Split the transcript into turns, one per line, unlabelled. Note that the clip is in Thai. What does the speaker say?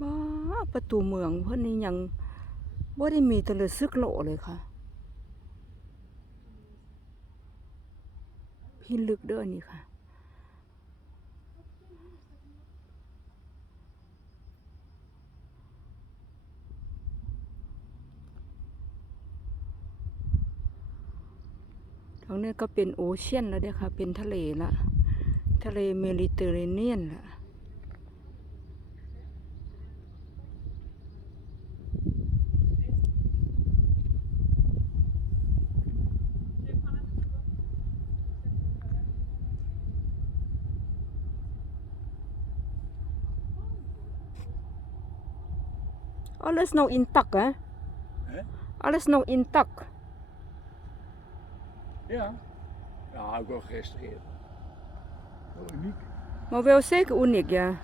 บ้าประตูเมืองเพิ่นนี่ยังบ่ได้มีตะลึซึกโลเลยค่ะ พี่ลึกเด้อนี่ค่ะตรงนี้ก็เป็นโอเชียนแล้วเด้ค่ะ เป็นทะเลละ ทะเลเมดิเตอร์เรเนียนละ Alles nog intact, hè?
Hè?
Alles nog intact.
Ja. Ja, ook wel gerestaureerd. Wel uniek.
Maar wel zeker uniek, ja.